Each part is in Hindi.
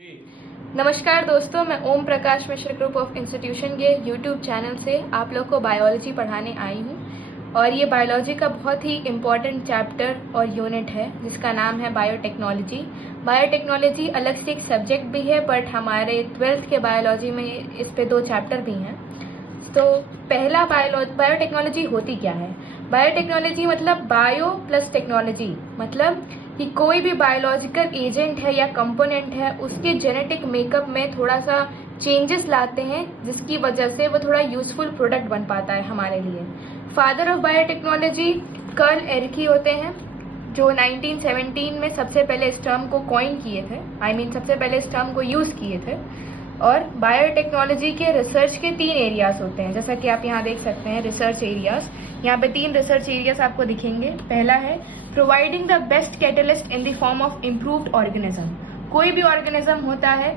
नमस्कार दोस्तों, मैं ओम प्रकाश मिश्र ग्रुप ऑफ इंस्टीट्यूशन के यूट्यूब चैनल से आप लोग को बायोलॉजी पढ़ाने आई हूँ। और ये बायोलॉजी का बहुत ही इम्पॉर्टेंट चैप्टर और यूनिट है जिसका नाम है बायोटेक्नोलॉजी। बायोटेक्नोलॉजी अलग से एक सब्जेक्ट भी है, बट हमारे 12th के बायोलॉजी में इस पे 2 चैप्टर भी हैं। तो पहला बायोटेक्नोलॉजी होती क्या है? बायोटेक्नोलॉजी मतलब बायो प्लस टेक्नोलॉजी, मतलब कि कोई भी बायोलॉजिकल एजेंट है या कंपोनेंट है उसके जेनेटिक मेकअप में थोड़ा सा चेंजेस लाते हैं जिसकी वजह से वो थोड़ा यूजफुल प्रोडक्ट बन पाता है हमारे लिए। फादर ऑफ बायोटेक्नोलॉजी कार्ल एरिकी होते हैं, जो 1917 में सबसे पहले इस टर्म को कॉइन किए थे, सबसे पहले इस टर्म को यूज किए थे। और बायोटेक्नोलॉजी के रिसर्च के 3 एरियाज होते हैं, जैसा कि आप यहाँ देख सकते हैं रिसर्च एरियाज। यहाँ पे 3 रिसर्च एरियाज आपको दिखेंगे। पहला है providing the best catalyst in the form of improved organism. कोई भी ऑर्गेनिज्म होता है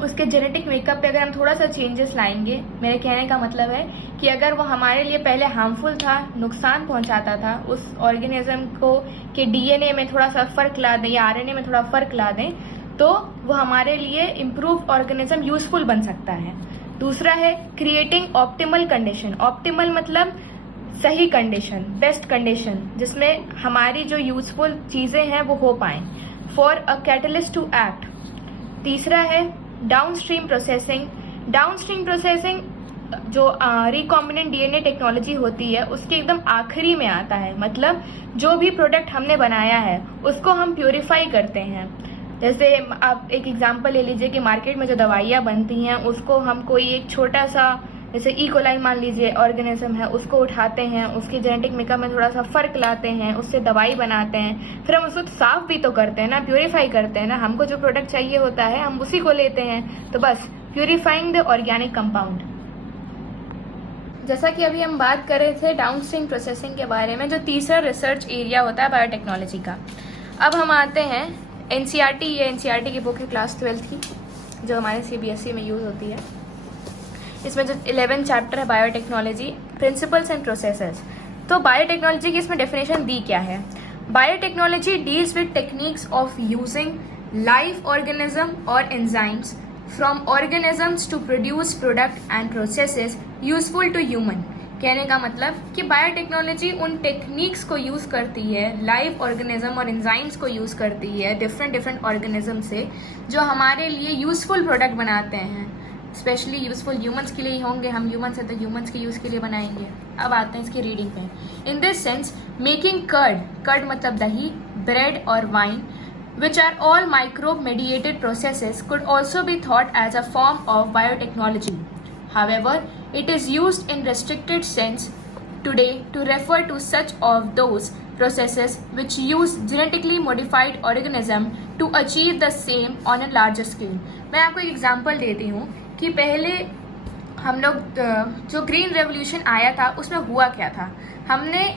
उसके जेनेटिक मेकअप पे अगर हम थोड़ा सा चेंजेस लाएंगे, मेरे कहने का मतलब है कि अगर वो हमारे लिए पहले हार्मफुल था, नुकसान पहुंचाता था, उस ऑर्गेनिज्म को के डीएनए में थोड़ा सा फर्क ला दें या आरएनए में थोड़ा फर्क ला दें, तो वो हमारे लिए इम्प्रूव्ड ऑर्गेनिज्म यूजफुल बन सकता है। दूसरा है क्रिएटिंग ऑप्टिमल कंडीशन। ऑप्टिमल मतलब सही कंडीशन, बेस्ट कंडीशन, जिसमें हमारी जो यूजफुल चीजें हैं वो हो पाएं for a catalyst to act. तीसरा है डाउनस्ट्रीम प्रोसेसिंग। डाउनस्ट्रीम प्रोसेसिंग जो रिकॉम्बिनेंट डीएनए टेक्नोलॉजी होती है उसके एकदम आखिरी में आता है, मतलब जो भी प्रोडक्ट हमने बनाया है उसको हम प्योरीफाई करते हैं। जैसे आप एक एग्जांपल ले लीजिए कि मार्केट में जो दवाइयाँ बनती हैं उसको हम कोई एक छोटा सा, जैसे ई कोलाई मान लीजिए ऑर्गेनिज्म है, उसको उठाते हैं, उसके जेनेटिक मेकअप में थोड़ा सा फर्क लाते हैं, उससे दवाई बनाते हैं, फिर हम उसको साफ भी तो करते हैं ना, प्योरीफाई करते हैं ना। हमको जो प्रोडक्ट चाहिए होता है हम उसी को लेते हैं, तो बस प्योरीफाइंग द ऑर्गेनिक कंपाउंड। जैसा कि अभी हम बात कर रहे थे डाउनस्ट्रीम प्रोसेसिंग के बारे में, जो तीसरा रिसर्च एरिया होता है बायोटेक्नोलॉजी का। अब हम आते हैं एनसीईआरटी, ये एनसीईआरटी की बुक है क्लास 12th की, जो हमारे सीबीएसई में यूज होती है। इसमें जो 11 चैप्टर है बायोटेक्नोलॉजी, प्रिंसिपल्स एंड प्रोसेसेस। तो बायोटेक्नोलॉजी की इसमें डेफिनेशन दी क्या है? Biotechnology deals with techniques of using live organism और enzymes from organisms to produce product and processes useful to human. कहने का मतलब कि बायोटेक्नोलॉजी उन टेक्निक्स को यूज करती है, लाइव ऑर्गेनिज्म और एंजाइम्स को यूज करती है डिफरेंट ऑर्गेनिज्म से, जो हमारे लिए यूजफुल प्रोडक्ट बनाते हैं। स्पेशली यूजफुल ह्यूमंस के लिए ही होंगे, हम ह्यूमंस हैं तो ह्यूमंस के यूज के लिए बनाएंगे। अब आते हैं इसकी रीडिंग पे। In this sense making curd मतलब दही, ब्रेड और wine, which are all microbe mediated processes, could also be thought as a form of biotechnology. However, it is used in restricted sense today to refer to such of those processes which use genetically modified organism to achieve the same on a larger scale. मैं आपको एक एग्जांपल देती हूँ कि पहले हम लोग जो ग्रीन रेवोल्यूशन आया था उसमें हुआ क्या था। हमने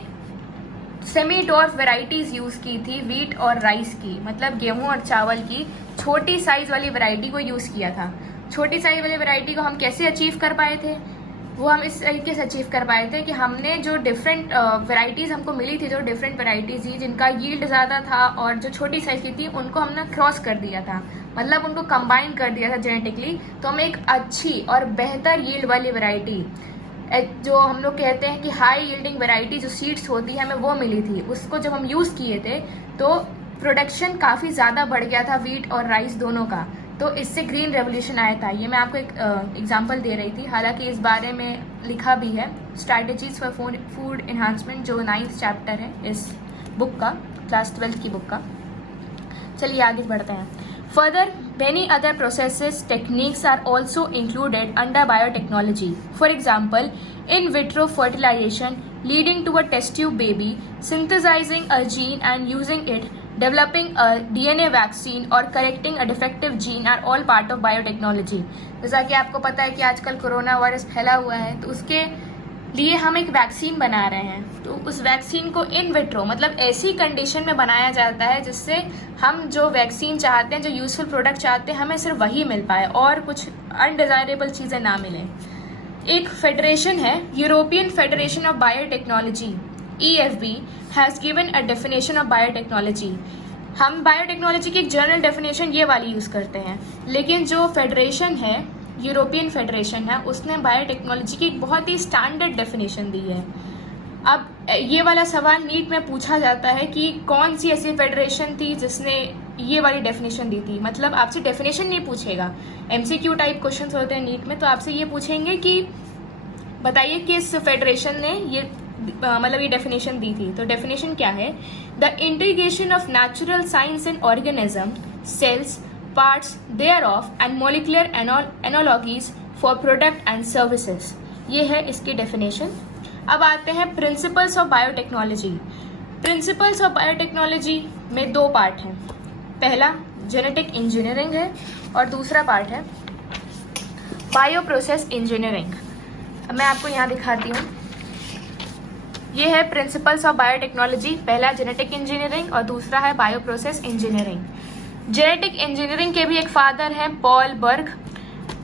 सेमी डॉर्फ वेराइटीज यूज की थी, वीट और राइस की, मतलब गेहूं और चावल की छोटी साइज वाली वैरायटी को यूज किया था। छोटी साइज वाली वैरायटी को हम कैसे अचीव कर पाए थे? वो हम इस तरीके से अचीव कर पाए थे कि हमने जो डिफरेंट वैरायटीज हमको मिली थी, जो डिफरेंट वैरायटीज थी जिनका यील्ड ज़्यादा था और जो छोटी साइज की थी उनको हमने क्रॉस कर दिया था, मतलब उनको कंबाइन कर दिया था जेनेटिकली। तो हमें एक अच्छी और बेहतर यील्ड वाली वैरायटी, जो हम लोग कहते हैं कि हाई यील्डिंग वैरायटी जो सीड्स होती है, हमें वो मिली थी। उसको जब हम यूज़ किए थे तो प्रोडक्शन काफ़ी ज़्यादा बढ़ गया था वीट और राइस दोनों का, तो इससे ग्रीन रेवोल्यूशन आया था। ये मैं आपको एक एग्जांपल दे रही थी, हालांकि इस बारे में लिखा भी है स्ट्रैटेजीज फॉर फूड एनहांसमेंट, जो 9th चैप्टर है इस बुक का, क्लास 12th की बुक का। चलिए आगे बढ़ते हैं। Further, many other processes techniques are also included under biotechnology. For example, in vitro fertilization leading to a test tube baby, synthesizing a gene and using it, developing a DNA vaccine or correcting a defective gene are all part of biotechnology. जैसा कि आपको पता है कि आजकल कोरोना वायरस फैला हुआ है, तो उसके लिए हम एक वैक्सीन बना रहे हैं। तो उस वैक्सीन को इन विट्रो मतलब ऐसी कंडीशन में बनाया जाता है जिससे हम जो वैक्सीन चाहते हैं, जो यूजफुल प्रोडक्ट चाहते हैं, हमें सिर्फ वही मिल पाए और कुछ अनडिजायरेबल चीज़ें ना मिलें। एक फेडरेशन है, European federation of biotechnology, EFB, has given a definition of biotechnology. हम बायोटेक्नोलॉजी की एक जनरल डेफिनेशन ये वाली यूज़ करते हैं, लेकिन जो फेडरेशन है, यूरोपियन फेडरेशन है, उसने बायोटेक्नोलॉजी की एक बहुत ही स्टैंडर्ड डेफिनेशन दी है। अब ये वाला सवाल नीट में पूछा जाता है कि कौन सी ऐसी फेडरेशन थी जिसने ये वाली डेफिनेशन दी थी। मतलब आपसे डेफिनेशन नहीं पूछेगा, MCQ टाइप क्वेश्चन होते हैं नीट में, तो आपसे ये पूछेंगे कि बताइए किस फेडरेशन ने ये मतलब ये डेफिनेशन दी थी। तो डेफिनेशन क्या है? The integration of natural science and organism, cells, parts thereof and molecular analogues for product and services. ये है इसकी डेफिनेशन। अब आते हैं principles of biotechnology. Principles of biotechnology में दो पार्ट हैं। पहला जेनेटिक इंजीनियरिंग है और दूसरा पार्ट है बायो प्रोसेस इंजीनियरिंग। अब मैं आपको यहाँ दिखाती हूँ। ये है प्रिंसिपल्स ऑफ बायोटेक्नोलॉजी। पहला जेनेटिक इंजीनियरिंग और दूसरा है bio process engineering. Genetic engineering के भी एक फादर हैं पॉल बर्ग।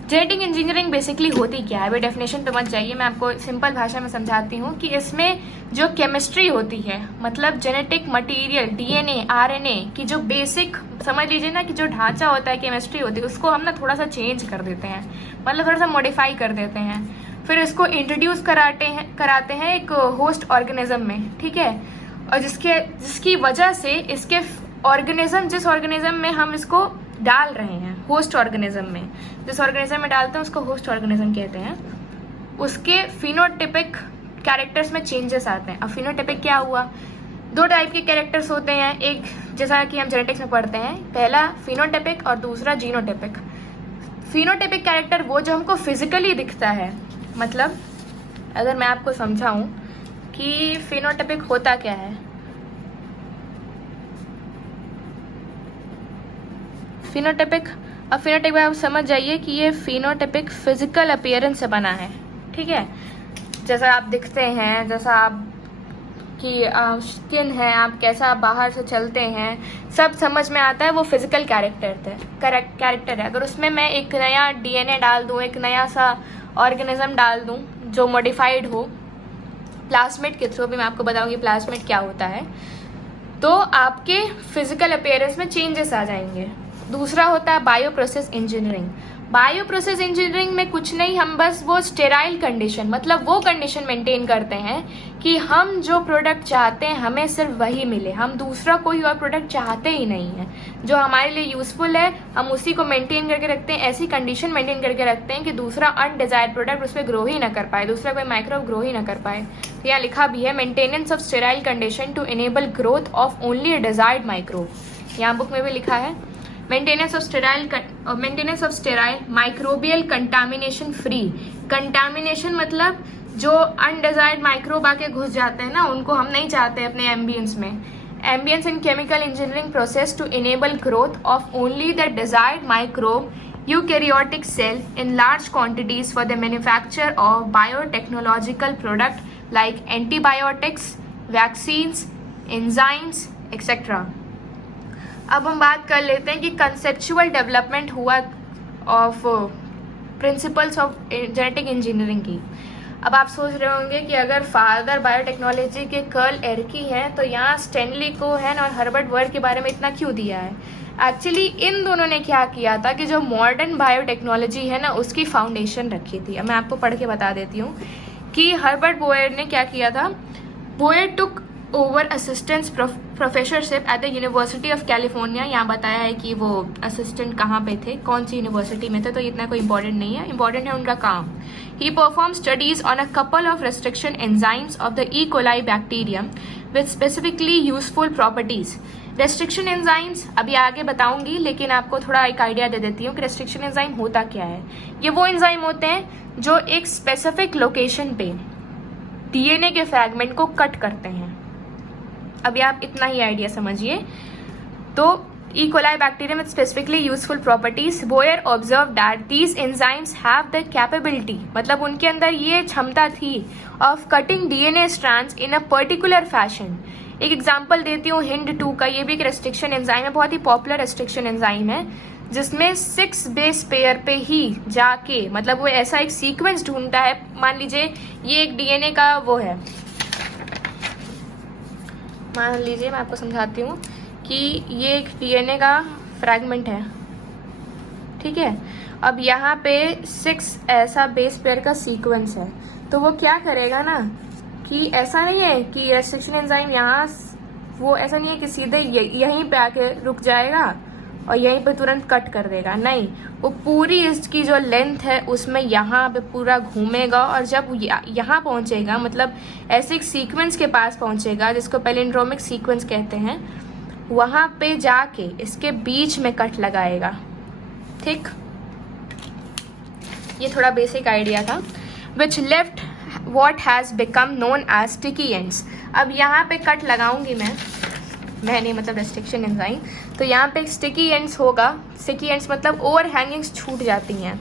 जेनेटिक इंजीनियरिंग बेसिकली होती क्या है, वे डेफिनेशन पे मत जाइए, मैं आपको सिंपल भाषा में समझाती हूँ कि इसमें जो केमिस्ट्री होती है, मतलब जेनेटिक मटेरियल DNA RNA की जो बेसिक समझ लीजिए ना कि जो ढांचा होता है केमिस्ट्री होती है, उसको हम ना थोड़ा सा चेंज कर देते हैं, मतलब थोड़ा सा मॉडिफाई कर देते हैं, फिर इसको इंट्रोड्यूस कराते हैं एक होस्ट ऑर्गेनिज्म में, ठीक है। और जिसकी वजह से इसके ऑर्गेनिज्म, जिस ऑर्गेनिज्म में हम इसको डाल रहे हैं, होस्ट ऑर्गेनिज्म में जिस ऑर्गेनिज्म में डालते हैं उसको होस्ट ऑर्गेनिज्म कहते हैं, उसके फिनोटिपिक कैरेक्टर्स में चेंजेस आते हैं। अब फिनोटिपिक क्या हुआ? दो टाइप के कैरेक्टर्स होते हैं, एक जैसा कि हम जेनेटिक्स में पढ़ते हैं, पहला फिनोटिपिक और दूसरा जीनोटिपिक। फिनोटिपिक कैरेक्टर वो जो हमको फिजिकली दिखता है, मतलब अगर मैं आपको समझाऊं कि फिनोटिपिक होता क्या है। फिनोटिपिक, अब फिनोटिपिक आप समझ जाइए कि ये फिनोटिपिक फिजिकल अपीयरेंस से बना है, ठीक है। जैसा आप दिखते हैं, जैसा आप की स्किन है, आप कैसा बाहर से चलते हैं, सब समझ में आता है, वो फिजिकल कैरेक्टर है। अगर उसमें मैं एक नया DNA डाल दूँ, एक नया सा ऑर्गेनिज्म डाल दूँ जो मॉडिफाइड हो प्लाज्मिड के थ्रू, भी मैं आपको बताऊंगी प्लाज्मिड क्या होता है, तो आपके फिजिकल अपीयरेंस में चेंजेस आ जाएंगे। दूसरा होता है bio process engineering. Bio process engineering में कुछ नहीं, हम बस वो स्टेराइल कंडीशन, मतलब वो कंडीशन मेंटेन करते हैं कि हम जो प्रोडक्ट चाहते हैं हमें सिर्फ वही मिले, हम दूसरा कोई और प्रोडक्ट चाहते ही नहीं है। जो हमारे लिए यूजफुल है हम उसी को मेंटेन करके रखते हैं, ऐसी कंडीशन मेंटेन करके रखते हैं कि दूसरा अनडिजायर्ड प्रोडक्ट उस पर ग्रो ही ना कर पाए, दूसरा कोई माइक्रोब ग्रो ही ना कर पाए। तो यहाँ लिखा भी है maintenance of sterile condition to enable growth of only desired microbe. यहाँ बुक में भी लिखा है maintenance of sterile microbial contamination free. Contamination मतलब जो अनडिजायर्ड माइक्रोब आके घुस जाते हैं ना, उनको हम नहीं चाहते अपने एम्बियंस में। Ambience in chemical engineering process to enable growth of only the desired microbe eukaryotic cell in large quantities for the manufacture of biotechnological product like antibiotics, vaccines, enzymes etcetera. अब हम बात कर लेते हैं कि कंसेप्चुअल डेवलपमेंट हुआ of principles of genetic engineering की। अब आप सोच रहे होंगे कि अगर फादर बायोटेक्नोलॉजी के कर्ल एर्की हैं तो यहाँ स्टैनली कोहेन और हर्बर्ट वर्क के बारे में इतना क्यों दिया है? एक्चुअली इन दोनों ने क्या किया था कि जो मॉडर्न बायोटेक्नोलॉजी है ना, उसकी फाउंडेशन रखी थी। अब मैं आपको पढ़ के बता देती हूँ कि हर्बर्ट बोयर ने क्या किया था। Boyer took over assistant professorship at the university of California. यहाँ बताया है कि वो असिस्टेंट कहाँ पे थे, कौन सी यूनिवर्सिटी में थे, तो इतना कोई इंपॉर्टेंट नहीं है, इंपॉर्टेंट है उनका काम। He perform studies on a couple of restriction enzymes of the E coli bacterium with specifically useful properties. Restriction enzymes अभी आगे बताऊंगी, लेकिन आपको थोड़ा एक आइडिया दे देती हूँ कि रेस्ट्रिक्शन एंजाइम होता क्या है। ये वो एंजाइम होते हैं जो एक स्पेसिफिक लोकेशन पे DNA के फ्रैगमेंट को कट करते हैं। अभी आप इतना ही आइडिया समझिए। तो E. coli bacterium with specifically useful properties. Boyer observed that these enzymes have the capability, मतलब उनके अंदर ये क्षमता थी of cutting DNA strands in a particular fashion. एक एग्जांपल देती हूँ HIND2 का, ये भी एक रेस्ट्रिक्शन एंजाइम है, बहुत ही पॉपुलर रेस्ट्रिक्शन एंजाइम है, जिसमें 6 बेस पेयर पे ही जाके, मतलब वो ऐसा एक सीक्वेंस ढूंढता है। मान लीजिए ये एक DNA का वो है, मान लीजिए मैं आपको समझाती हूँ कि ये एक डीएनए का फ्रैगमेंट है, ठीक है। अब यहाँ पे 6 ऐसा बेस पेयर का सीक्वेंस है, तो वो क्या करेगा ना कि ऐसा नहीं है कि रेस्ट्रिक्शन एंजाइम यहाँ, वो ऐसा नहीं है कि सीधे यहीं पे आके रुक जाएगा और यहीं पे तुरंत कट कर देगा, नहीं, वो पूरी इसकी जो लेंथ है उसमें यहाँ पे पूरा घूमेगा और जब यहाँ पहुँचेगा, मतलब ऐसे एक सीक्वेंस के पास पहुँचेगा जिसको पैलिंड्रोमिक सीक्वेंस कहते हैं, वहाँ पे जाके इसके बीच में कट लगाएगा, ठीक। ये थोड़ा बेसिक आइडिया था। Which left what has become known as sticky ends. अब यहाँ पे कट लगाऊंगी मैं नहीं, मतलब रेस्ट्रिक्शन एंजाइम, तो यहाँ पे स्टिकी एंड्स होगा। स्टिकी एंड्स मतलब ओवर हैंगिंग्स छूट जाती हैं।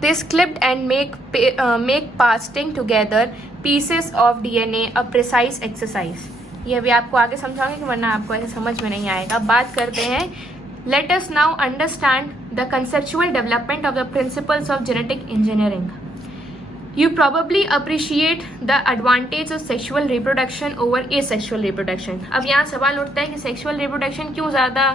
This clipped end make pasting together pieces of DNA a precise exercise. ये अभी आपको आगे समझाऊंगी, वरना आपको ऐसे समझ में नहीं आएगा। बात करते हैं, let us now understand the conceptual development of the principles of genetic engineering. You probably appreciate the advantage of sexual reproduction over asexual reproduction. अब यहाँ सवाल उठता है कि सेक्सुअल रिप्रोडक्शन क्यों ज़्यादा,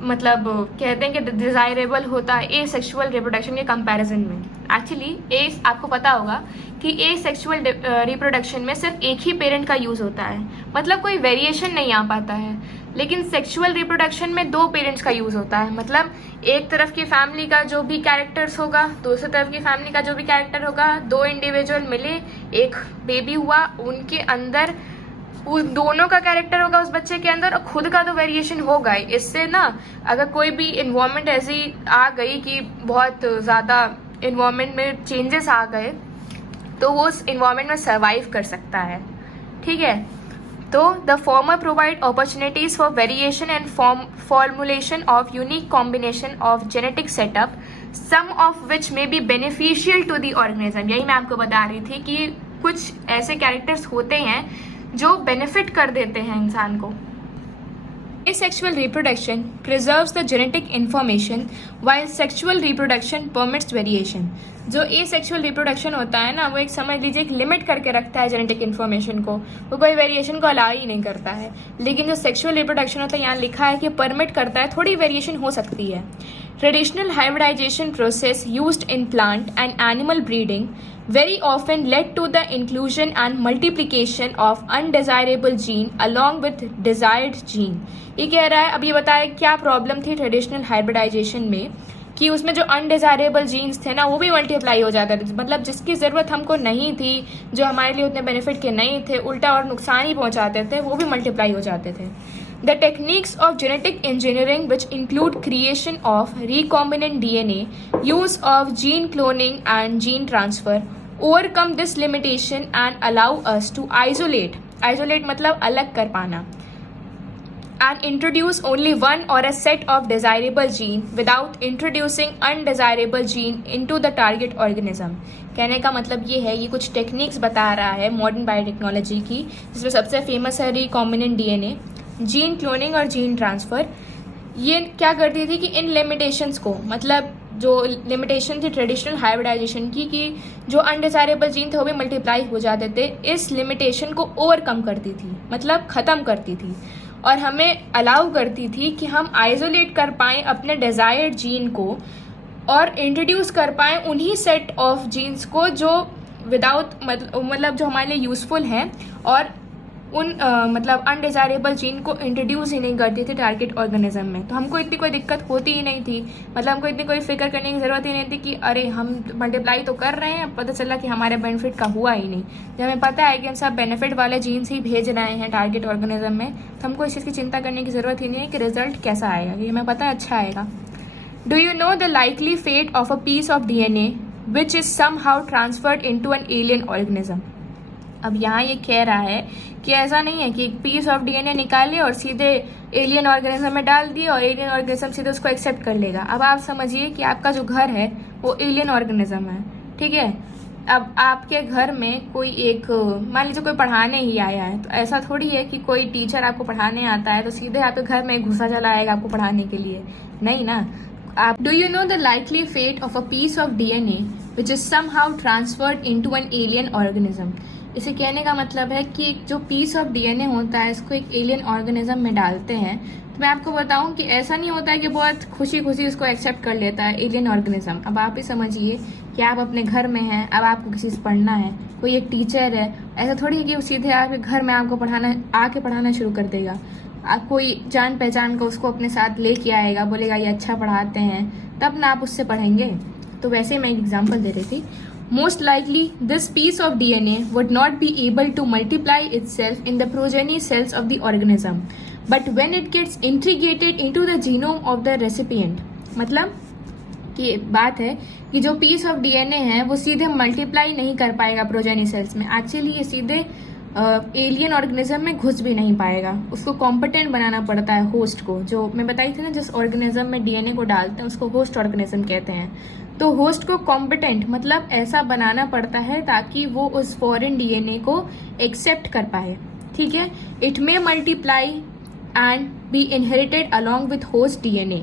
मतलब कहते हैं कि डिज़ायरेबल होता है ए सेक्सुअल रिप्रोडक्शन के कंपैरिजन में। एक्चुअली आपको पता होगा कि ए सेक्सुअल रिप्रोडक्शन में सिर्फ एक ही पेरेंट का यूज़ होता है, मतलब कोई वेरिएशन नहीं आ पाता है। लेकिन सेक्सुअल रिप्रोडक्शन में 2 पेरेंट्स का यूज़ होता है, मतलब एक तरफ की फैमिली का जो भी कैरेक्टर्स होगा, दूसरी तरफ की फैमिली का जो भी कैरेक्टर होगा, 2 इंडिविजुअल मिले, एक बेबी हुआ, उनके अंदर उन दोनों का कैरेक्टर होगा उस बच्चे के अंदर, और खुद का तो वेरिएशन होगा ही। इससे ना अगर कोई भी इन्वायरमेंट ऐसी आ गई कि बहुत ज़्यादा इन्वायरमेंट में चेंजेस आ गए, तो वो उस इन्वायरमेंट में सर्वाइव कर सकता है, ठीक है। तो the former provide opportunities for variation and formulation of unique combination of genetic setup, some of which may be beneficial to the organism. यही मैं आपको बता रही थी कि कुछ ऐसे कैरेक्टर्स होते हैं जो बेनिफिट कर देते हैं इंसान को। Asexual reproduction preserves the genetic information while sexual reproduction permits variation. जो asexual reproduction होता है ना, वो एक समझ लीजिए एक लिमिट करके रखता है जेनेटिक इन्फॉर्मेशन को, वो कोई वेरिएशन को अलाउ ही नहीं करता है। लेकिन जो सेक्सुअल रिप्रोडक्शन होता है, यहाँ लिखा है कि परमिट करता है, थोड़ी वेरिएशन हो सकती है। Traditional hybridization process used in plant and animal breeding very often led to the inclusion and multiplication of undesirable gene along with desired gene. ये कह रहा है, अब ये बताया क्या प्रॉब्लम थी ट्रेडिशनल हाइब्रिडाइजेशन में, कि उसमें जो अनडिजायरेबल जीन्स थे ना, वो भी मल्टीप्लाई हो जाते थे, मतलब जिसकी ज़रूरत हमको नहीं थी, जो हमारे लिए उतने बेनिफिट के नहीं थे, उल्टा और नुकसान ही पहुंचाते थे, वो भी मल्टीप्लाई हो जाते थे। The techniques of genetic engineering, which include creation of recombinant DNA, use of gene cloning and gene transfer, overcome this limitation and allow us to isolate मतलब अलग कर पाना, and introduce only one or a set of desirable gene without introducing undesirable gene into the target organism. कहने का मतलब ये है, ये कुछ टेक्निक्स बता रहा है मॉडर्न बायोटेक्नोलॉजी की, जिसमें सबसे फेमस है रिकॉम्बिनेंट डीएनए, जीन क्लोनिंग और जीन ट्रांसफ़र। ये क्या करती थी कि इन लिमिटेशंस को, मतलब जो लिमिटेशन थी ट्रेडिशनल हाइब्रिडाइजेशन की, कि जो अनडिजायरेबल जीन थे वो भी मल्टीप्लाई हो जाते थे, इस लिमिटेशन को ओवरकम करती थी, मतलब ख़त्म करती थी, और हमें अलाउ करती थी कि हम आइसोलेट कर पाएँ अपने डिज़ायर्ड जीन को और इंट्रोड्यूस कर पाएँ उन्हीं सेट ऑफ जीन्स को जो विदाउट मतलब जो हमारे लिए यूज़फुल हैं, और उन मतलब अनडिजायरेबल जीन को इंट्रोड्यूस ही नहीं करती थी टारगेट ऑर्गेनिज्म में। तो हमको इतनी कोई दिक्कत होती ही नहीं थी, मतलब हमको इतनी कोई फिक्र करने की ज़रूरत ही नहीं थी कि अरे हम मल्टीप्लाई तो कर रहे हैं, पता चला कि हमारे बेनिफिट का हुआ ही नहीं। जब हमें पता है कि हम सब बेनिफिट वाले जीन्स ही भेज रहे हैं टारगेट ऑर्गेनिज्म में, तो हमको इस चीज़ की चिंता करने की ज़रूरत ही नहीं है कि रिजल्ट कैसा आएगा, ये हमें पता है अच्छा आएगा। Do you know the likely fate of a piece of DNA which is somehow transferred into an alien organism. अब यहाँ ये कह रहा है कि ऐसा नहीं है कि एक पीस ऑफ डीएनए निकाले और सीधे एलियन ऑर्गेनिज्म में डाल दिए और एलियन ऑर्गेनिज्म सीधे उसको एक्सेप्ट कर लेगा। अब आप समझिए कि आपका जो घर है वो एलियन ऑर्गेनिज्म है, ठीक है। अब आपके घर में कोई एक, मान लीजिए कोई पढ़ाने ही आया है, तो ऐसा थोड़ी है कि कोई टीचर आपको पढ़ाने आता है तो सीधे आपके घर में घुसा चला आएगा आपको पढ़ाने के लिए, नहीं ना। आप do you know the likely fate of a piece of DNA which is somehow transferred into an alien organism. इसे कहने का मतलब है कि एक जो पीस ऑफ डीएनए होता है इसको एक एलियन ऑर्गेनिज्म में डालते हैं। तो मैं आपको बताऊं कि ऐसा नहीं होता है कि बहुत खुशी खुशी उसको एक्सेप्ट कर लेता है एलियन ऑर्गेनिज्म। अब आप ही समझिए कि आप अपने घर में हैं, अब आपको किसी से पढ़ना है, कोई एक टीचर है, ऐसा थोड़ी है कि वो सीधे आपके घर में आपको पढ़ाना शुरू कर देगा। आप कोई जान पहचान को उसको अपने साथ लेके आएगा, बोलेगा ये अच्छा पढ़ाते हैं, तब ना आप उससे पढ़ेंगे। तो वैसे ही मैं एक एग्जाम्पल दे रही थी। Most likely, this piece of DNA would not be able to multiply itself in the progeny cells of the organism, but when it gets integrated into the genome of the recipient, मतलब कि बात है कि जो पीस ऑफ डीएनए है वो सीधे मल्टीप्लाई नहीं कर पाएगा प्रोजेनी सेल्स में। एक्चुअली ये सीधे एलियन ऑर्गेनिज्म में घुस भी नहीं पाएगा, उसको कॉम्पिटेंट बनाना पड़ता है होस्ट को। जो मैं बताई थी ना, जिस ऑर्गेनिज्म में डीएनए को डालते हैं उसको होस्ट ऑर्गेनिज्म कहते हैं। तो होस्ट को कॉम्पिटेंट मतलब ऐसा बनाना पड़ता है ताकि वो उस फॉरेन डीएनए को एक्सेप्ट कर पाए। ठीक है, it may multiply and B inherited along with host DNA.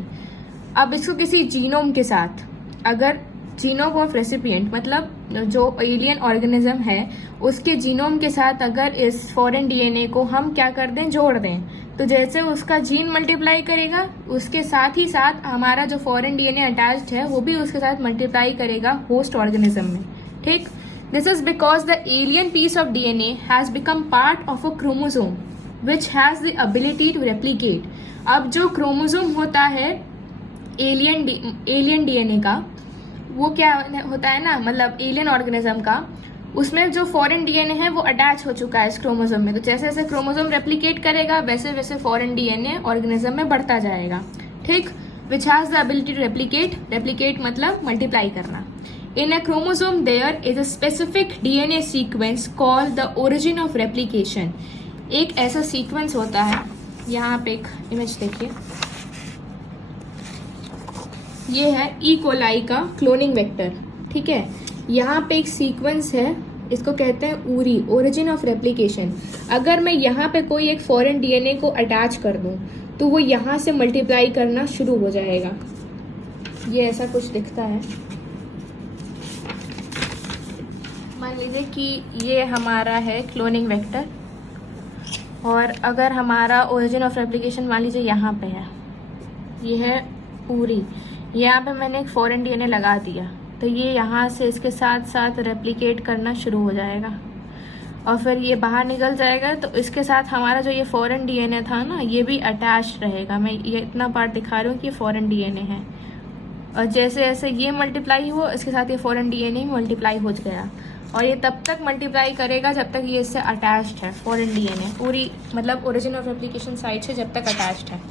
अब इसको किसी जीनोम के साथ, अगर जीनोम ऑफ रेसिपिएंट मतलब जो एलियन ऑर्गेनिज्म है उसके जीनोम के साथ अगर इस फॉरेन डीएनए को हम क्या कर दें, जोड़ दें, तो जैसे उसका जीन मल्टीप्लाई करेगा उसके साथ ही साथ हमारा जो फॉरेन डीएनए अटैच्ड है वो भी उसके साथ मल्टीप्लाई करेगा होस्ट ऑर्गेनिज्म में। ठीक, this is because the alien piece of DNA has become part of a chromosome which has the ability to replicate. अब जो क्रोमोसोम होता है एलियन डीएनए का, वो क्या होता है ना, मतलब एलियन ऑर्गेनिज्म का, उसमें जो फॉरेन डीएनए है वो अटैच हो चुका है इस क्रोमोसोम में। तो जैसे जैसे क्रोमोसोम रेप्लिकेट करेगा वैसे वैसे फॉरेन डीएनए ऑर्गेनिज्म में बढ़ता जाएगा। ठीक, which has the ability to replicate मतलब मल्टीप्लाई करना। In a chromosome there is a specific DNA sequence called the origin of replication. एक ऐसा सीक्वेंस होता है, यहाँ पे एक इमेज देखिए, ये है ई कोलाई का क्लोनिंग वेक्टर। ठीक है, यहाँ पे एक सीक्वेंस है, इसको कहते हैं ऊरी, ओरिजिन ऑफ रेप्लिकेशन। अगर मैं यहाँ पे कोई एक फॉरेन डीएनए को अटैच कर दूँ तो वो यहाँ से मल्टीप्लाई करना शुरू हो जाएगा। ये ऐसा कुछ दिखता है। मान लीजिए कि ये हमारा है क्लोनिंग वेक्टर और अगर हमारा ओरिजिन ऑफ रेप्लिकेशन मान लीजिए यहाँ पे है, ये है ऊरी, यहाँ पे मैंने एक फॉरेन डीएनए लगा दिया तो ये यहाँ से इसके साथ साथ रेप्लिकेट करना शुरू हो जाएगा और फिर ये बाहर निकल जाएगा। तो इसके साथ हमारा जो ये फॉरेन डीएनए था ना, ये भी अटैच रहेगा। मैं ये इतना पार्ट दिखा रही हूँ कि ये फॉरेन डीएनए है और जैसे जैसे ये मल्टीप्लाई हुआ इसके साथ ये फॉरेन डीएनए मल्टीप्लाई हो गया और ये तब तक मल्टीप्लाई करेगा जब तक ये इससे अटैच्ड है, फॉरेन डीएनए पूरी मतलब ओरिजिन ऑफ रेप्लिकेशन साइट से जब तक अटैच्ड है।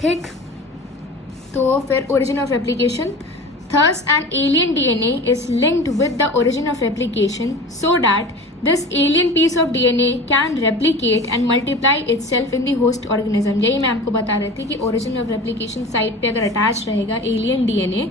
ठीक, तो फिर origin of replication, thus an alien DNA is linked with the origin of replication so that this alien piece of DNA can replicate and multiply itself in the host organism। यही मैं आपको बता रही थी कि origin of replication site पे अगर अटैच रहेगा alien DNA,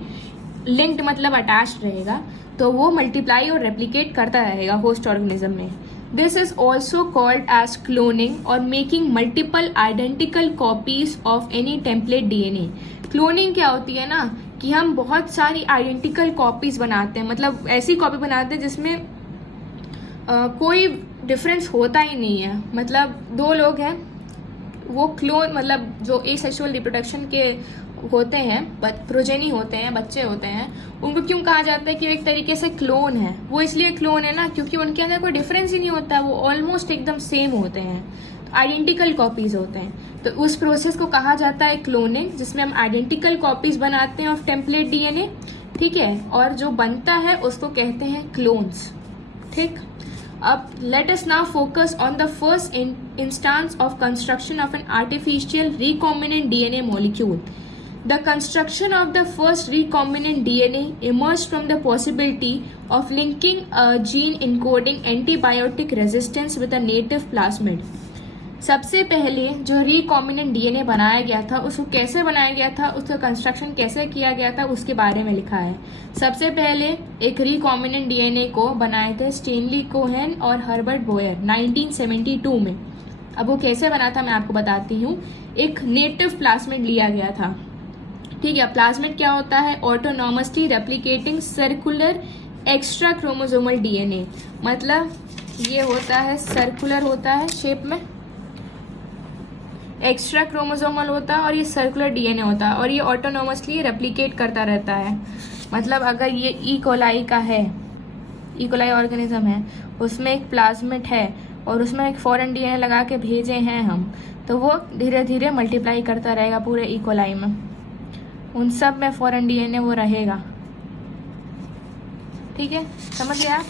linked मतलब अटैच रहेगा, तो वो मल्टीप्लाई और रेप्लिकेट करता रहेगा होस्ट ऑर्गेनिज्म में। This is also called as cloning और making multiple identical copies of any template DNA. Cloning क्या होती है ना कि हम बहुत सारी आइडेंटिकल कॉपीज बनाते हैं, मतलब ऐसी कॉपी बनाते हैं जिसमें कोई डिफरेंस होता ही नहीं है। मतलब दो लोग हैं, वो क्लोन मतलब जो एसेक्सुअल रिप्रोडक्शन के होते हैं, प्रोजेनी होते हैं, बच्चे होते हैं, उनको क्यों कहा जाता है कि एक तरीके से क्लोन है? वो इसलिए क्लोन है ना क्योंकि उनके अंदर कोई डिफरेंस ही नहीं होता, वो ऑलमोस्ट एकदम सेम होते हैं, आइडेंटिकल कॉपीज होते हैं। तो उस प्रोसेस को कहा जाता है क्लोनिंग, जिसमें हम आइडेंटिकल कॉपीज बनाते हैं ऑफ टेम्पलेट डीएनए। ठीक है, और जो बनता है उसको कहते हैं क्लोन्स। ठीक, अब let us now focus on the first instance of construction of an artificial recombinant DNA molecule. The construction of the first recombinant DNA emerged from the possibility of linking a gene encoding antibiotic resistance with a native plasmid. सबसे पहले जो रिकॉम्बिनेंट डीएनए बनाया गया था उसको कैसे बनाया गया था, उसका कंस्ट्रक्शन कैसे किया गया था, उसके बारे में लिखा है। सबसे पहले एक रिकॉम्बिनेंट डीएनए को बनाए थे स्टेनली कोहेन और हर्बर्ट बोयर 1972 में। अब वो कैसे बना था मैं आपको बताती हूँ। एक नेटिव प्लाज्मिड लिया गया था। ठीक है, प्लाज्मिड क्या होता है? Autonomously replicating circular extra chromosomal DNA, मतलब ये होता है सर्कुलर होता है शेप में, एक्स्ट्रा क्रोमोसोमल होता है और ये सर्कुलर डीएनए होता है और ये ऑटोनोमसली रेप्लिकेट करता रहता है। मतलब अगर ये ई कोलाई का है, ई कोलाई ऑर्गेनिज्म है, उसमें एक प्लाज्मिड है और उसमें एक फॉरेन डीएनए लगा के भेजे हैं हम, तो वो धीरे धीरे मल्टीप्लाई करता रहेगा पूरे ई कोलाई में, उन सब में फॉरेन डीएनए वो रहेगा। ठीक है, समझ गया?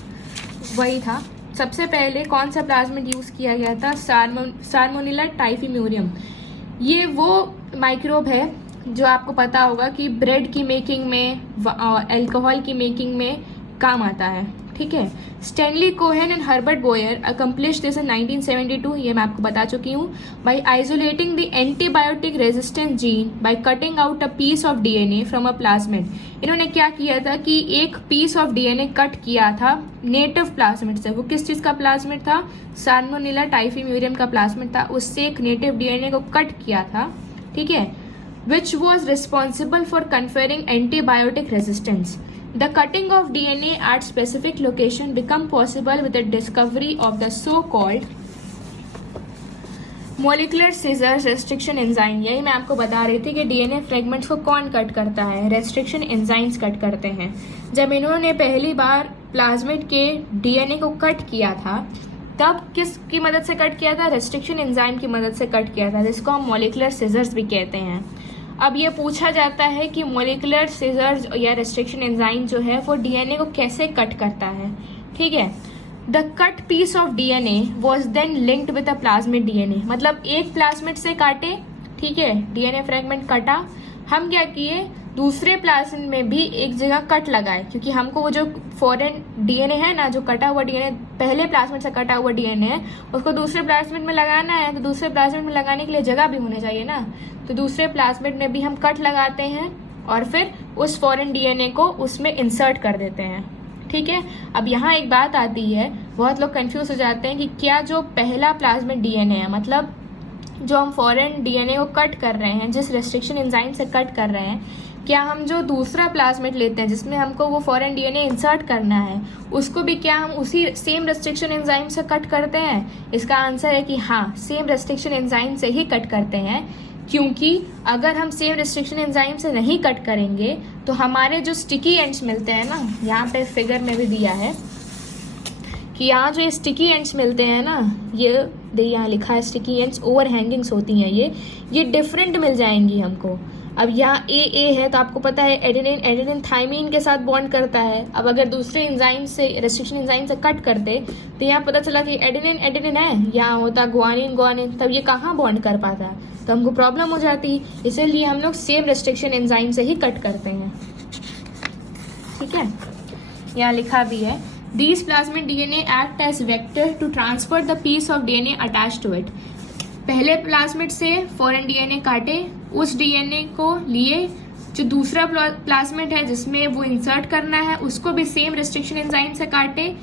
वही था। सबसे पहले कौन सा प्लाज्मिड यूज़ किया गया था? Salmonella typhimurium. ये वो माइक्रोब है जो आपको पता होगा कि ब्रेड की मेकिंग में, अल्कोहल की मेकिंग में काम आता है। ठीक है, Stanley Cohen and Herbert Boyer accomplish this in 1972, ये मैं आपको बता चुकी हूँ, by isolating the antibiotic resistance gene by cutting out a piece of DNA from a plasmid. इन्होंने क्या किया था कि एक पीस ऑफ डीएनए कट किया था नेटिव प्लाज्मिड से। वो किस चीज़ का प्लाज्मिड था? साल्मोनेला टाइफिम्यूरियम का प्लाज्मिड था, उससे एक नेटिव डीएनए को कट किया था। ठीक है, which was responsible for conferring antibiotic resistance. The cutting of DNA at specific location become possible with the discovery of the so-called molecular scissors restriction enzyme। यही मैं आपको बता रही थी कि डीएनए फ्रेगमेंट्स को कौन कट करता है? रेस्ट्रिक्शन एंजाइम्स कट करते हैं। जब इन्होंने पहली बार प्लाज्मिड के डीएनए को कट किया था, तब किसकी मदद से कट किया था? रेस्ट्रिक्शन एंजाइम की मदद से कट किया था, जिसको हम मॉलिकुलर सीजर्स भी कहते हैं। अब ये पूछा जाता है कि मॉलिकुलर सीजर्स या रेस्ट्रिक्शन एंजाइम जो है वो डीएनए को कैसे कट करता है। ठीक है, the cut piece of DNA was then linked with a plasmid DNA. मतलब एक प्लाज्मिड से काटे, ठीक है, डीएनए फ्रेगमेंट कटा, हम क्या किए, दूसरे प्लाज्मिड में भी एक जगह कट लगाए, क्योंकि हमको वो जो फॉरेन डीएनए है ना, जो कटा हुआ डीएनए, पहले प्लाज्मिड से कटा हुआ डीएनए है, उसको दूसरे प्लाज्मिड में लगाना है, तो दूसरे प्लाज्मिड में लगाने के लिए जगह भी होनी चाहिए ना, तो दूसरे प्लाज्मिड में भी हम कट लगाते हैं और फिर उस फॉरेन डीएनए को उसमें इंसर्ट कर देते हैं। ठीक है, अब यहाँ एक बात आती है, बहुत लोग कंफ्यूज हो जाते हैं कि क्या जो पहला प्लाज्मिड डीएनए है, मतलब जो हम फॉरेन डीएनए को कट कर रहे हैं, जिस रेस्ट्रिक्शन एंजाइम से कट कर रहे हैं, क्या हम जो दूसरा प्लाज्मिड लेते हैं जिसमें हमको वो फॉरेन डीएनए इंसर्ट करना है, उसको भी क्या हम उसी सेम रेस्ट्रिक्शन एंजाइम से कट करते हैं? इसका आंसर है कि हाँ, सेम रेस्ट्रिक्शन एंजाइम से ही कट करते हैं, क्योंकि अगर हम सेम रेस्ट्रिक्शन एंजाइम से नहीं कट करेंगे तो हमारे जो स्टिकी एंड्स मिलते हैं ना, यहाँ पे फिगर में भी दिया है कि यहाँ जो ये स्टिकी एंड्स मिलते हैं ना, ये यहाँ लिखा है स्टिकी एंड्स, ओवर हैंगिंग्स होती हैं ये डिफरेंट मिल जाएंगी हमको। अब यहाँ ए है तो आपको पता है एडेनिन थाइमीन के साथ बॉन्ड करता है। अब अगर दूसरे एंजाइम से, रेस्ट्रिक्शन एंजाइम से कट करते तो यहाँ पता चला कि एडेनिन है, यहाँ होता ग्वानिन, तब ये कहाँ बॉन्ड कर पाता, तो हमको प्रॉब्लम हो जाती। इसीलिए हम लोग सेम रेस्ट्रिक्शन एंजाइम से ही कट करते हैं। ठीक है, यहाँ लिखा भी है, These plasmid DNA act as vector to transfer the piece of DNA attached to it। पहले प्लाज्मिड से फॉरेन डीएनए काटे, उस डीएनए को लिए जो दूसरा प्लाज्मिड है जिसमें वो इंसर्ट करना है, उसको भी सेम रेस्ट्रिक्शन एंजाइम से काटे,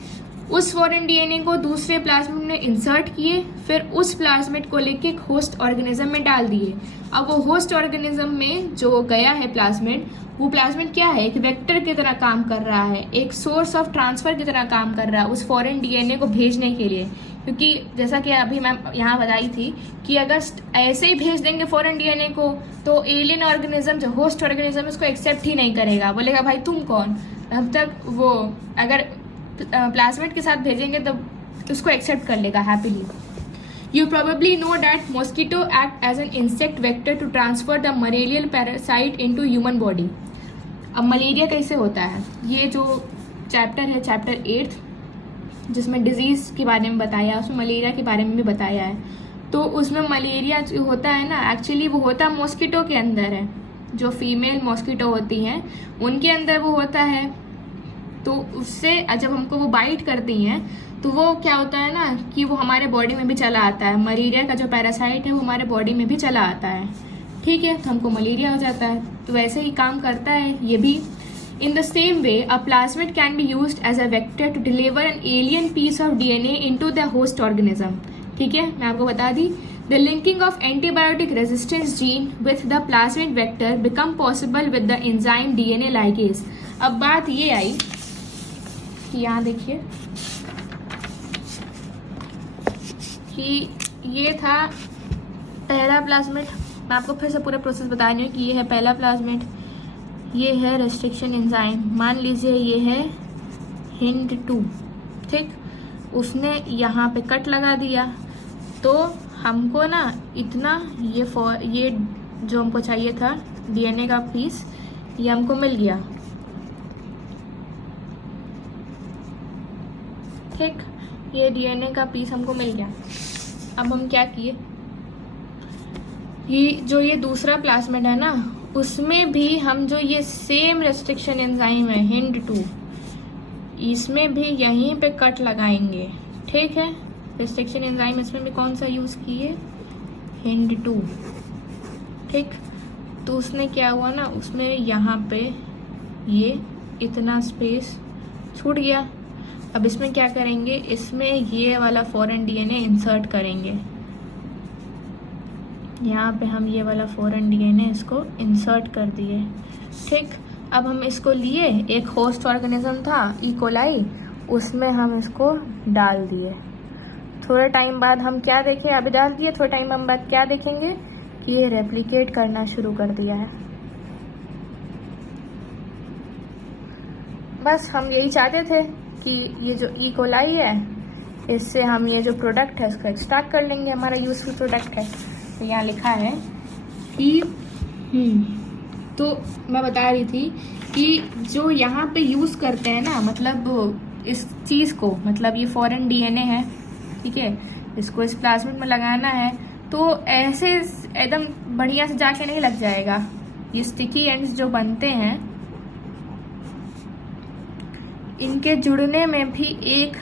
उस फॉरेन डीएनए को दूसरे प्लाज्मिड में इंसर्ट किए, फिर उस प्लाज्मिड को लेके एक होस्ट ऑर्गेनिज्म में डाल दिए। अब वो होस्ट ऑर्गेनिज्म में जो गया है प्लाज्मिड, वो प्लाज्मिड क्या है, एक वेक्टर की तरह काम कर रहा है, एक सोर्स ऑफ ट्रांसफर की तरह काम कर रहा है उस फॉरेन डीएनए को भेजने के लिए। क्योंकि जैसा कि अभी मैं यहाँ बताई थी कि अगर ऐसे ही भेज देंगे फॉरेन डीएनए को, तो एलियन ऑर्गेनिज्म, जो होस्ट ऑर्गेनिज्म, उसको एक्सेप्ट ही नहीं करेगा, बोलेगा भाई तुम कौन। अब तक वो अगर प्लाज्मिड के साथ भेजेंगे तो उसको एक्सेप्ट कर लेगा happily. You probably know that mosquito act as an insect vector to transfer the malarial parasite into human body। अब मलेरिया कैसे होता है, ये जो चैप्टर है, चैप्टर 8, जिसमें डिजीज के बारे में बताया, उसमें मलेरिया के बारे में भी बताया है। तो उसमें मलेरिया जो होता है ना, एक्चुअली वो होता मॉस्किटो के अंदर है, जो फीमेल मॉस्किटो होती हैं उनके अंदर वो होता है। तो उससे जब हमको वो बाइट करती हैं तो वो क्या होता है ना कि वो हमारे बॉडी में भी चला आता है, मलेरिया का जो पैरासाइट है वो हमारे बॉडी में भी चला आता है। ठीक है, तो हमको मलेरिया हो जाता है। तो वैसे ही काम करता है ये भी। In the same way, a plasmid can be used as a vector to deliver an alien piece of DNA into the host organism। ठीक है, मैं आपको बता दी, the linking of antibiotic resistance gene with the plasmid vector become possible with the enzyme DNA ligase। अब बात ये आई कि यहाँ देखिए कि ये था पहला प्लाज्मिड। मैं आपको फिर से पूरा प्रोसेस बता रही हूँ कि ये है पहला प्लाज्मिड, ये है रेस्ट्रिक्शन एंजाइम, मान लीजिए ये है HindII, ठीक। उसने यहाँ पे कट लगा दिया तो हमको ना इतना ये जो हमको चाहिए था DNA का पीस, ये हमको मिल गया, ठीक। ये DNA का पीस हमको मिल गया। अब हम क्या किए, ये दूसरा प्लाज्मिड है ना, उसमें भी हम जो ये सेम रेस्ट्रिक्शन एंजाइम है HindII, इसमें भी यहीं पे कट लगाएंगे, ठीक है। रेस्ट्रिक्शन एंजाइम इसमें भी कौन सा यूज़ किए, HindII, ठीक। तो उसने क्या हुआ ना, उसमें यहाँ पे ये इतना स्पेस छूट गया। अब इसमें क्या करेंगे, इसमें ये वाला फॉरेन DNA इंसर्ट करेंगे। यहाँ पे हम ये वाला फॉरेन DNA इसको इंसर्ट कर दिए, ठीक। अब हम इसको लिए, एक होस्ट ऑर्गेनिज्म था ई कोलाई, उसमें हम इसको डाल दिए। थोड़े टाइम बाद हम क्या देखें, अभी डाल दिए, थोड़े टाइम हम बाद क्या देखेंगे कि ये रेप्लिकेट करना शुरू कर दिया है। बस हम यही चाहते थे कि ये जो ई कोलाई है, इससे हम ये जो प्रोडक्ट है उसको एक्सट्रैक्ट कर लेंगे, हमारा यूजफुल प्रोडक्ट है। तो यहाँ लिखा है कि तो मैं बता रही थी कि जो यहाँ पे यूज़ करते हैं ना, मतलब इस चीज़ को, मतलब ये फॉरेन DNA है, ठीक है, इसको इस प्लाज्मिड में लगाना है तो ऐसे एकदम बढ़िया से जाके नहीं लग जाएगा। ये स्टिकी एंड्स जो बनते हैं, इनके जुड़ने में भी एक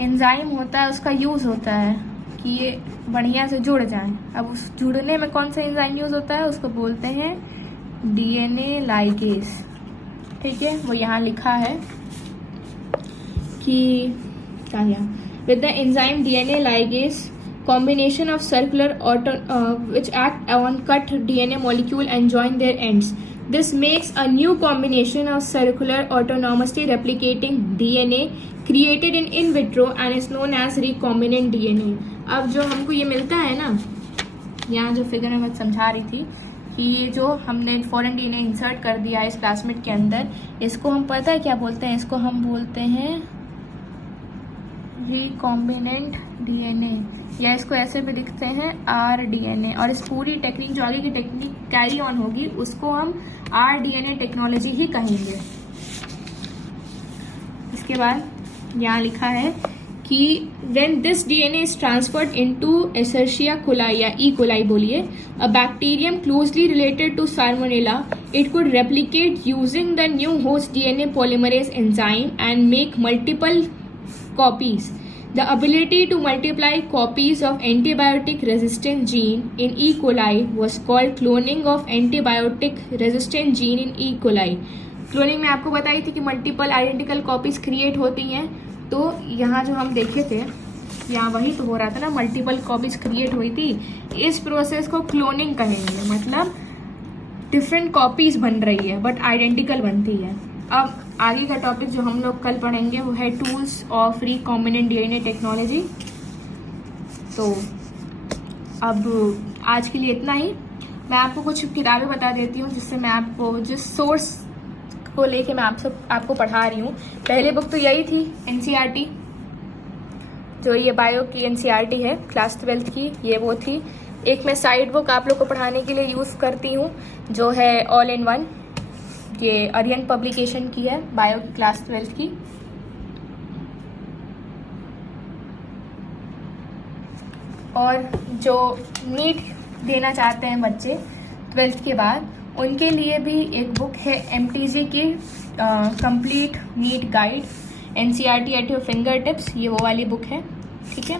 एंजाइम होता है, उसका यूज़ होता है कि ये बढ़िया से जुड़ जाएं। अब उस जुड़ने में कौन सा एंजाइम यूज़ होता है, उसको बोलते हैं DNA लाइगेज, ठीक है। वो यहाँ लिखा है कि क्या है, with the enzyme DNA ligase combination of circular which act on cut DNA molecule and join their ends. This makes a new combination of circular autonomously replicating DNA created in vitro and is known as recombinant DNA. अब जो हमको ये मिलता है ना, यहाँ जो फिगर में मैं समझा रही थी कि ये जो हमने फॉरेन DNA इंसर्ट कर दिया है इस प्लाज्मिड के अंदर, इसको हम पता है क्या बोलते हैं, इसको हम बोलते हैं रिकॉम्बिनेंट DNA, या इसको ऐसे भी लिखते हैं rDNA। और इस पूरी टेक्निक जो आगे की टेक्निक कैरी ऑन होगी उसको हम rDNA टेक्नोलॉजी ही कहेंगे। इसके बाद यहाँ लिखा है कि when this DNA is transferred into Escherichia coli या E. coli बोलिए, a bacterium closely related to Salmonella, it could replicate using the new host DNA polymerase enzyme and make multiple copies. The ability to multiply copies of antibiotic resistant gene in E. coli was called cloning of antibiotic resistant gene in E. coli. Cloning में आपको बताई थी कि मल्टीपल आइडेंटिकल कॉपीज क्रिएट होती हैं, तो यहाँ जो हम देखे थे यहाँ वही तो हो रहा था ना, मल्टीपल कॉपीज क्रिएट हुई थी। इस प्रोसेस को क्लोनिंग कहेंगे, मतलब डिफरेंट कॉपीज बन रही है बट आइडेंटिकल बनती है। अब आगे का टॉपिक जो हम लोग कल पढ़ेंगे वो है tools of recombinant DNA technology. तो अब आज के लिए इतना ही। मैं आपको कुछ किताबें बता देती हूँ जिससे मैं आपको जिस सोर्स को लेके मैं आपको पढ़ा रही हूँ। पहली बुक तो यही थी NCERT, जो ये बायो की NCERT है क्लास 12th की, ये वो थी। एक मैं साइड बुक आप लोग को पढ़ाने के लिए यूज़ करती हूँ जो है ऑल इन वन, ये आर्यन पब्लिकेशन की है, बायो की क्लास 12th की। और जो नीट देना चाहते हैं बच्चे 12th के बाद, उनके लिए भी एक बुक है MTG की complete NEET guide, NCERT at your fingertips, ये वो वाली बुक है, ठीक है।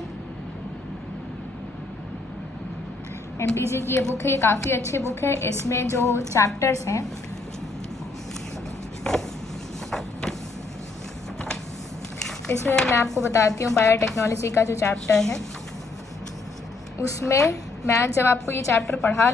MTG की ये बुक है, ये काफ़ी अच्छी बुक है। इसमें जो चैप्टर्स हैं, इसमें मैं आपको बताती हूँ बायोटेक्नोलॉजी का जो चैप्टर है, उसमें मैं जब आपको ये चैप्टर पढ़ा